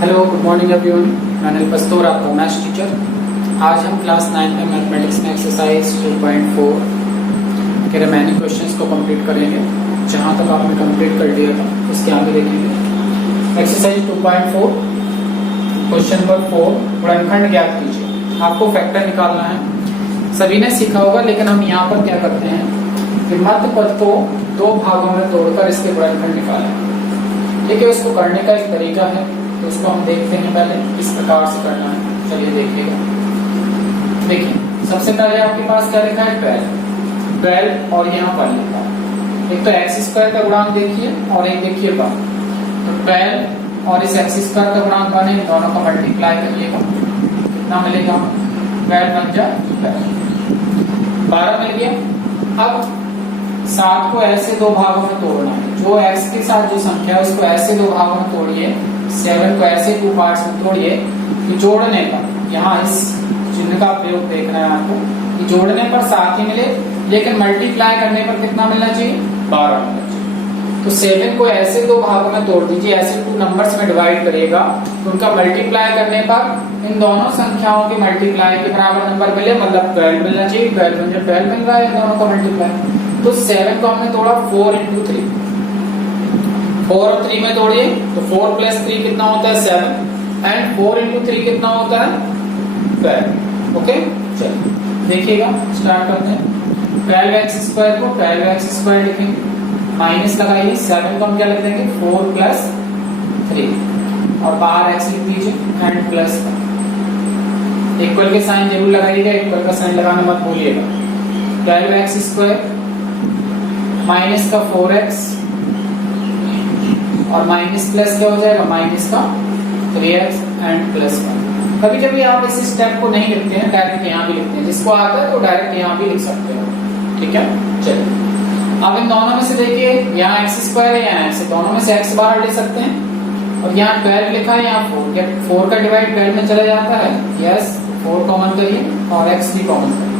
Hello, good morning everyone. मैं अनिल पस्तौर, आपका maths teacher. आज हम क्लास 9 में मैथमेटिक्स में एक्सरसाइज 2.4 के रिमेनिंग क्वेश्चंस को कंप्लीट करेंगे। जहां तक आपने कंप्लीट कर दिया था उसके आगे देखेंगे। एक्सरसाइज 2.4 क्वेश्चन नंबर 4, गुणनखंड ज्ञात कीजिए। आपको फैक्टर निकालना है, सभी ने सीखा होगा, लेकिन हम यहाँ पर क्या करते हैं कि मध्य पद को दो भागों में तोड़कर इसके गुणनखंड निकालें। ठीक है, उसको करने का एक तरीका है, तो उसको हम देखते हैं। पहले किस प्रकार से करना है, चलिए देखिएगा। देखिए, सबसे पहले आपके पास क्या लिखा है 12 और यहाँ पर लिखा है। एक तो एक्स स्क्वायर का गुणांक देखिए और एक देखिए 1। तो 12 और इस एक्स स्क्वायर का गुणांक बने, दोनों का मल्टीप्लाई करिएगा, कितना मिलेगा? 12 बन जाए 12 मिल गया। अब 7 को ऐसे दो भागों में तोड़ना है। जो x के साथ जो संख्या है उसको ऐसे दो भागों में तोड़िए। 7 को ऐसे 2 पार्ट्स में तोड़िए कि जोड़ने पर, यहाँ इस चिन्ह का प्रयोग देखना है आपको, कि जोड़ने पर 7 ही मिले, लेकिन मल्टीप्लाई करने पर कितना मिलना चाहिए? 12 मिलना चाहिए। तो 7 को ऐसे दो भागों में तोड़ दीजिए, ऐसे 2 नंबर्स में डिवाइड करिएगा, तो उनका मल्टीप्लाई करने पर इन दोनों संख्याओं के मल्टीप्लाई के बराबर नंबर मिले, मतलब 12 मिलना चाहिए। 12 मिल रहा है, इन दोनों का मल्टीप्लाई। तो 7 को हमने तोड़ा 4 into 3, 4 और 3 में तोड़िए तो 4 + 3 कितना होता है? 7, एंड 4 into 3 कितना होता है? 12। ओके, चलिए देखिएगा, स्टार्ट करते हैं। 12x² को 12x² लिखेंगे, माइनस लगाइए। 7 को हम क्या लिख देंगे? 4 + 3 और बाहर x लिख दीजिए, एंड प्लस इक्वल के साइन जरूर लगाइएगा, इक्वल का साइन लगाना मत भूलिएगा। 12x² माइनस का 4x और माइनस प्लस क्या हो जाएगा? माइनस का 3x एंड प्लस 1। कभी कभी आप इस स्टेप को नहीं लिखते हैं, डायरेक्ट यहाँ भी लिखते हैं। जिसको आता है तो डायरेक्ट यहाँ भी लिख सकते हो। ठीक है, चलिए अब इन दोनों में से देखिए, यहाँ x² है, यहाँ x है, दोनों में से x बाहर ले सकते हैं। और यहाँ 12 लिखा है, यहाँ 4, क्या 4 का डिवाइड 12 में चला जाता है? यस, 4 कॉमन करिए और x भी कॉमन करिए।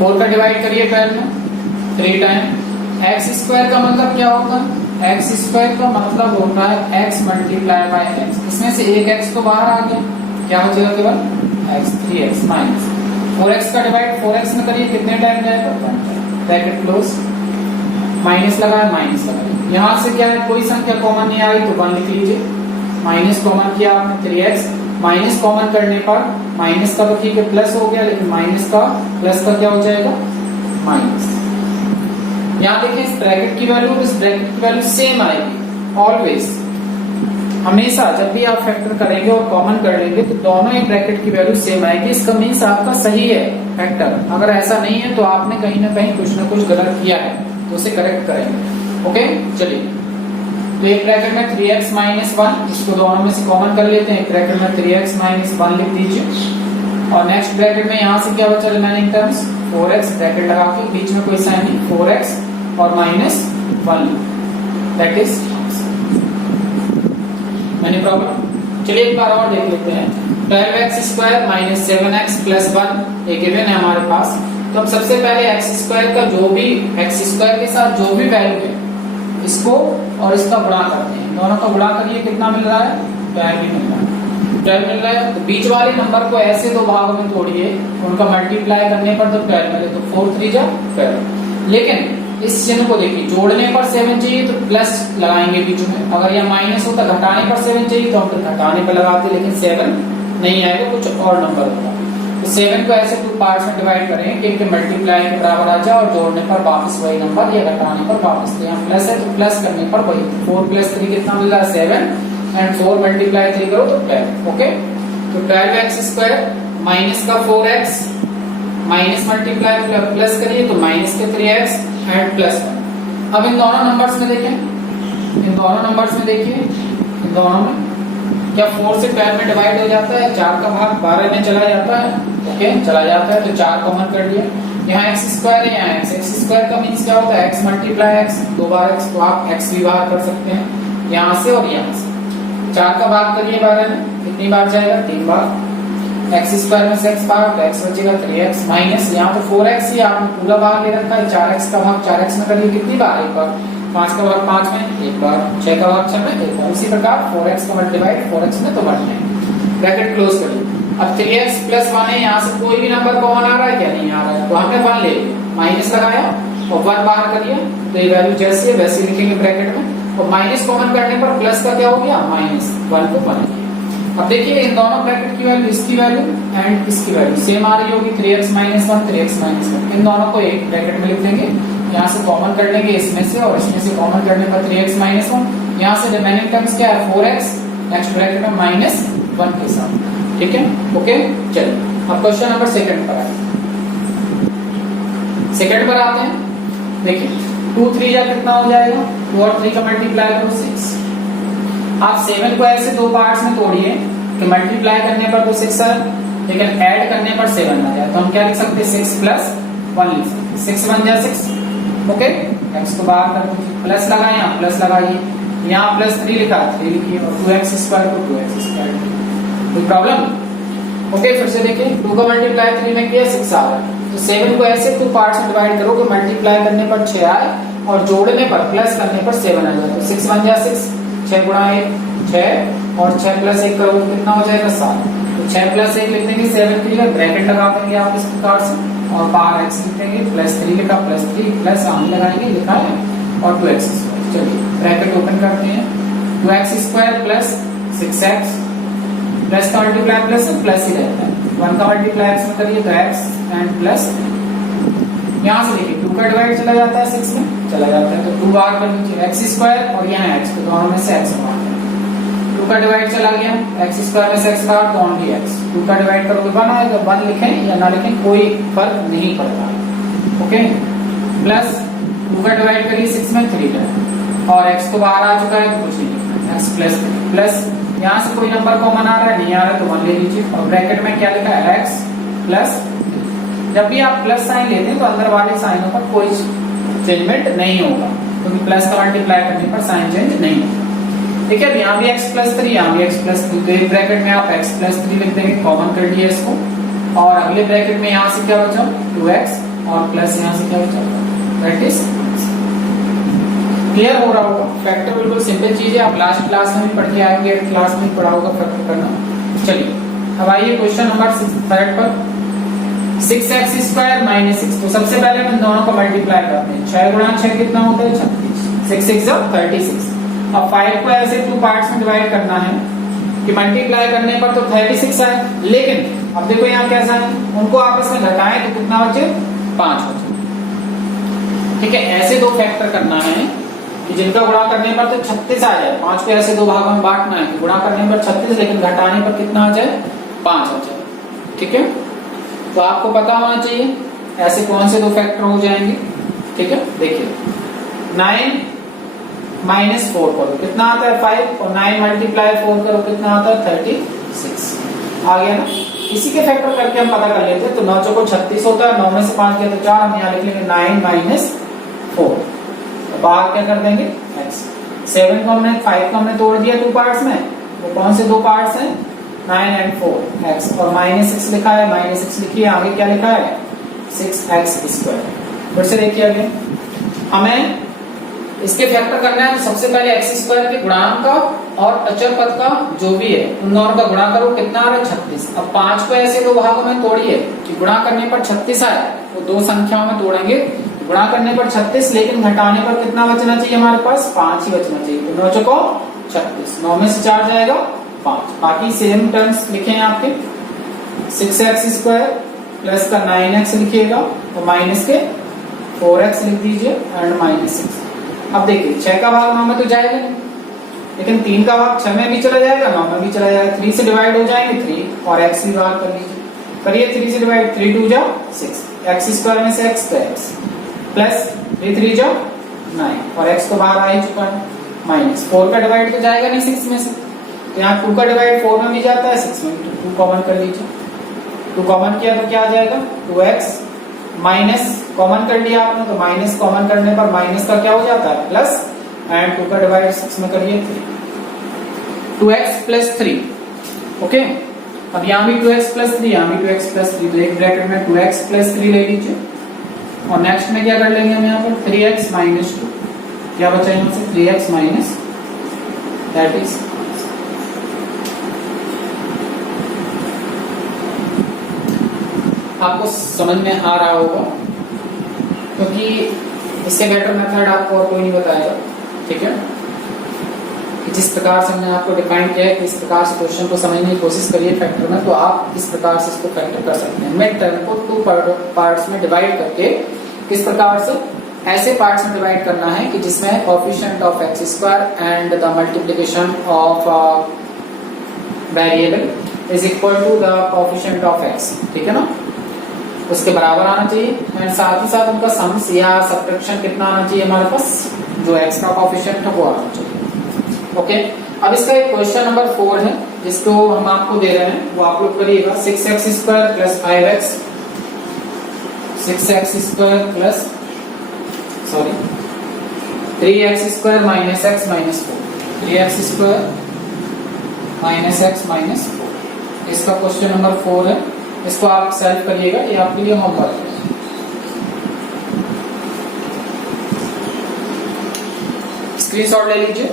4 का डिवाइड करिए 12 में, 3 टाइम। x² का मतलब क्या होगा? x² का मतलब होता है x मल्टीप्लाई बाय x। इसमें से एक x तो बाहर आ गया, क्या हो जाएगा? केवल x, 3x माइनस 4x का डिवाइड 4x में करिए, कितने टाइम जाएगा? ब्रैकेट क्लोज, माइनस लगाए, माइनस लगाए। यहाँ से क्या है, कोई संख्या कॉमन नहीं आई तो 1 लिख लीजिए। माइनस कॉमन किया आपने, 3x माइनस कॉमन करने पर माइनस का तो ठीक है प्लस हो गया, लेकिन माइनस का प्लस का क्या हो जाएगा? माइनस। यहाँ देखिए, इस ब्रैकेट की वैल्यू और इस ब्रैकेट की वैल्यू सेम आएगी ऑलवेज, हमेशा। जब भी आप फैक्टर करेंगे और कॉमन कर लेंगे तो दोनों ही ब्रैकेट की वैल्यू सेम आएगी। इसका मीन्स आपका सही है फैक्टर। अगर ऐसा नहीं है तो आपने कहीं ना कहीं कुछ ना कुछ गलत किया है, तो उसे करेक्ट करेंगे। ओके, चलिए। तो एक ब्रैकेट में 3x - 1, इसको दोनों में से कॉमन कर लेते हैं। एक ब्रैकेट में 3x - 1 लिख दीजिए, और नेक्स्ट ब्रैकेट में यहाँ से क्या बचा रिमेनिंग टर्म्स? 4x, ब्रैकेट लगा के बीच में कोई साइन नहीं, 4x और -1, दैट इज एनी प्रॉब्लम? चलिए एक बार और देख लेते हैं। 12x² - 7x + 1 एक गिवन है हमारे पास। तो अब सबसे पहले x² का जो भी x² के साथ जो भी वैल्यू है, इसको और इसका गुणा करते हैं। दोनों का गुणा करिए, कितना मिल रहा है? 12 मिल रहा है। 12 मिल रहा है, तो बीच वाले नंबर को ऐसे दो भागों में तोड़िए, उनका मल्टीप्लाई करने पर तो 12 मिले, तो 4 3 जा 12। लेकिन इस चिन्ह को देखिए, जोड़ने पर 7 चाहिए तो प्लस लगाएंगे बीच में। अगर यह माइनस होता, घटाने पर 7 चाहिए तो हम फिर घटाने पर लगाते, लेकिन 7 नहीं आएगा, कुछ और नंबर होगा। तो 7 को ऐसे 2 पार्ट्स में डिवाइड करें कि इनके मल्टीप्लाई के बराबर आ जाए, और जोड़ने पर वापस वही नंबर, या घटाने पर वापस। तो यहाँ प्लस है तो प्लस करने पर वही। 4 + 3 कितना मिल रहा है? 7, एंड 4 मल्टीप्लाई 3 करो तो 12। ओके, तो 12x² माइनस का 4x, माइनस मल्टीप्लाई प्लस करिए तो माइनस के 3x एंड प्लस 1। अब इन दोनों नंबर्स में देखें, इन दोनों में क्या 4 से 12 में डिवाइड हो जाता है? 4 का भाग 12 में चला जाता है। ओके, चला जाता है, तो 4 कॉमन कर लिया। यहाँ x² है, यहाँ x² का मीन्स क्या होता है? x मल्टीप्लाई x, 2 बार x, तो आप x भी बाहर कर सकते हैं, यहाँ से और यहाँ से। 4 का भाग करिए 12 में, कितनी बार जाएगा? 3 बार। x² में से x बाहर, तो x बचेगा 3x माइनस, यहाँ तो 4x ही आपने पूरा भाग ले रखा है। 4x का भाग 4x में करिए, कितनी बार? एक बार। 5 का भाग 5 में एक बार, 6 का भाग 6 में एक बार। उसी प्रकार 4x को मल्टीप्लाई 4x में तो 1 है। ब्रैकेट क्लोज करिए। अब 3x प्लस 1 है, यहाँ से कोई भी नंबर कॉमन आ रहा है क्या? नहीं आ रहा है, तो हमने 1 ले लिया, माइनस लगाया और 1 बाहर करिए, तो ये वैल्यू जैसी है वैसे लिखेंगे ब्रैकेट में। और माइनस कॉमन करने पर प्लस का क्या हो गया? माइनस 1 को 1 किया। अब देखिए इन दोनों ब्रैकेट की वैल्यू, इसकी वैल्यू एंड इसकी वैल्यू सेम आ रही होगी, 3x माइनस 1 3x माइनस 1। इन दोनों को एक ब्रैकेट में लिख देंगे, यहाँ से कॉमन कर लेंगे इसमें से, और इसमें से कॉमन करने पर 3x माइनस 1, यहाँ से रिमेनिंग टर्म्स क्या है? 4x, नेक्स्ट ब्रैकेट में माइनस 1 के साथ। ठीक है, ओके। चलिए अब क्वेश्चन नंबर सेकंड पर आते हैं। सेकंड पर आते हैं। देखिए 2 3 या कितना हो जाएगा? 2 और 3 का मल्टीप्लाई करो 6। आप 7 को ऐसे दो पार्ट्स में तोड़िए कि मल्टीप्लाई करने पर तो 6 आए, लेकिन ऐड करने पर 7 आ जाए, तो हम क्या लिख सकते हैं? 6 प्लस 1 लिख सकते हैं। 6 1 जा 6, ओके। x को बाहर कर दीजिए, प्लस लगाए यहाँ प्लस लगाइए, यहाँ प्लस 3 लिखा 3 लिखिए, और 2x स्क्वायर को 2x स्क्वायर। कोई प्रॉब्लम? ओके, फिर से देखिए 2 का मल्टीप्लाई 3 में किया 6 आ रहा है, तो 7 को ऐसे 2 पार्ट्स में डिवाइड करो कि मल्टीप्लाई करने पर 6 आए और जोड़ने पर प्लस करने पर 7 आ जाए, तो 6 1 जा 6, 6 गुणा 1 6, और 6 प्लस 1 करो तो कितना हो जाएगा? 7। तो 6 प्लस 1 लिख देंगे 7 के लिए, ब्रैकेट लगा देंगे आप इस प्रकार से, और बाहर x लिख देंगे, प्लस 3 लिखा, प्लस 3 प्लस आगे लगाएंगे, लिखा है, और 2x स्क्वायर। चलिए ब्रैकेट ओपन करते हैं, 2x square plus 6x, plus का मल्टीप्लाई प्लस प्लस ही रहता है, 1 का मल्टीप्लाई x में करिए तो x एंड प्लस, यहाँ से देखिए 2 का डिवाइड चला जाता है 6 में, चला जाता है, तो 2 बाहर कर लीजिए, x स्क्वायर और यहाँ x, तो दोनों में से x बाहर, 2 का डिवाइड चला गया, x स्क्वायर में से x बाहर, तो ओनली x। 2 का डिवाइड करोगे 1 आएगा, 1 लिखें या ना लिखें कोई फर्क नहीं पड़ता, ओके। प्लस 2 का डिवाइड करिए 6 में 3 है, और x तो बाहर आ चुका है, कुछ नहीं लिखना, x प्लस प्लस, यहाँ से कोई नंबर कॉमन आ रहा है? नहीं आ रहा है, तो 1 ले लीजिए, और ब्रैकेट में क्या लिखा है? x plus. जब भी आप प्लस साइन लेते हैं तो अंदर वाले साइनों पर कोई चेंजमेंट नहीं होगा, क्योंकि प्लस का मल्टीप्लाई करने पर साइन चेंज नहीं होगा। ठीक है, अब यहाँ भी x प्लस 3, यहाँ भी x प्लस 3, तो एक ब्रैकेट में आप x प्लस 3 लिख देंगे, कॉमन कर लिया इसको, और अगले ब्रैकेट में यहाँ से क्या बचा? 2x, और प्लस यहाँ से क्या बचा? That is. क्लियर हो रहा होगा? फैक्टर बिल्कुल सिंपल चीज है, आप लास्ट क्लास में भी पढ़ के आएंगे, क्लास में पढ़ा होगा फैक्टर करना। चलिए अब आइए क्वेश्चन नंबर 3 पर। 6x स्क्वायर माइनस 6, तो सबसे पहले हम दोनों को मल्टीप्लाई करते हैं, 6 गुणा 6 कितना होता है? 36, 6 6 36। अब 5 को ऐसे 2 पार्ट्स में डिवाइड करना है कि मल्टीप्लाई करने पर तो 36 आए, लेकिन अब देखो यहाँ कैसा है, उनको आपस में घटाएं तो कितना बचे? 5 बचे। ठीक है, ऐसे दो फैक्टर करना है कि जिनका गुणा करने पर तो 36 आ जाए, 5 को ऐसे 2 भागों में बांटना है, गुणा करने पर 36, लेकिन घटाने पर कितना आ जाए? 5 आ जाए। ठीक है, तो आपको पता होना चाहिए ऐसे कौन से 2 फैक्टर हो जाएंगे। ठीक है, देखिए 9 माइनस 4 करो कितना आता है? 5, और 9 मल्टीप्लाई 4 करो कितना आता है? 36 आ गया ना। इसी के फैक्टर करके हम पता कर लेते हैं, तो 9 चौको 36 होता है, 9 में से 5 गया तो 4, हम यहाँ लिख लेंगे 9 माइनस 4, बाहर क्या कर देंगे? x। 7 को हमने 5 को हमने तोड़ दिया 2 पार्ट्स में, वो कौन से 2 पार्ट्स हैं? 9 एंड 4 x, और माइनस 6 लिखा है, माइनस 6 लिखिए, आगे क्या लिखा है? 6x square. फिर से देखिए आगे, हमें इसके फैक्टर करना है, तो सबसे पहले x स्क्वायर के गुणांक का और अचर पद का जो भी है उन दोनों का गुणा करो, कितना आ रहा है? 36। अब 5 को ऐसे 2 भागों में तोड़िए कि गुणा करने पर 36 आए, वो 2 संख्याओं में तोड़ेंगे, गुणा करने पर 36, लेकिन घटाने पर कितना बचना चाहिए? हमारे पास 5 ही बचना चाहिए, तो 9 चौको 36, 9 में से 4 जाएगा 5। बाकी सेम टर्म्स लिखे हैं आपके, 6x स्क्वायर प्लस का 9x लिखिएगा, तो माइनस के 4x लिख दीजिए एंड माइनस 6। अब देखिए 6 का भाग 9 में तो जाएगा नहीं, लेकिन 3 का भाग 6 में भी चला जाएगा, 9 में भी चला जाएगा, 3 से डिवाइड हो जाएंगे 3, और x भी बाहर कर लीजिए, करिए 3 से डिवाइड, 3 2 जा 6, x स्क्वायर में से x तो x, प्लस 3 3 जा 9, और x तो बाहर आ ही चुका है, माइनस 4 का डिवाइड तो जाएगा नहीं 6 में से, तो यहाँ 2 का डिवाइड 4 में भी जाता है, 6 में भी, 2 कॉमन कर लीजिए, 2 कॉमन किया तो क्या आ जाएगा? 2x, माइनस कॉमन कर लिया आपने, तो माइनस कॉमन करने पर माइनस का क्या हो जाता है? प्लस, एंड 2 का डिवाइड 6 में करिए 3, 2x प्लस 3। ओके, अब यहाँ भी 2x प्लस 3, यहाँ भी 2x प्लस 3, तो एक ब्रैकेट में 2x प्लस 3 ले लीजिए, और नेक्स्ट में क्या कर लेंगे हम यहाँ पर? 3x माइनस 2, क्या बचा यहाँ से 3x माइनस दैट इज आपको समझ में आ रहा होगा, क्योंकि इससे बेटर मेथड आपको और कोई नहीं बताएगा। ठीक है, जिस प्रकार से हमने आपको डिफाइन किया है कि इस प्रकार से क्वेश्चन को समझने की कोशिश करिए फैक्टर में, तो आप इस प्रकार से इसको फैक्टर कर सकते हैं। मिड टर्म को 2 पार्ट्स में डिवाइड करके किस प्रकार से ऐसे पार्ट्स में डिवाइड करना है कि जिसमें coefficient of x square and the multiplication of variable is equal to the coefficient of x. ठीक है ना, उसके बराबर आना चाहिए एंड साथ ही साथ उनका सम्स या सब्ट्रैक्शन कितना आना चाहिए हमारे पास, जो एक्स का कोएफिशिएंट है वो आना चाहिए। ओके, अब इसका एक क्वेश्चन नंबर 4 है जिसको हम आपको दे रहे हैं, वो आप लोग करिएगा। 6x square plus 5x 6x square plus 3x square minus x minus 4 3x square minus x minus 4, इसका क्वेश्चन नंबर 4 है। इसको आप सॉल्व करिएगा, ये आपके लिए होमवर्क है। स्क्रीनशॉट ले लीजिए।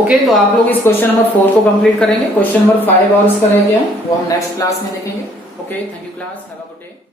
ओके, तो आप लोग इस क्वेश्चन नंबर 4 को कंप्लीट करेंगे। क्वेश्चन नंबर 5 और इसका रह गया, वो हम नेक्स्ट क्लास में देखेंगे। Okay, thank you class, have a good day.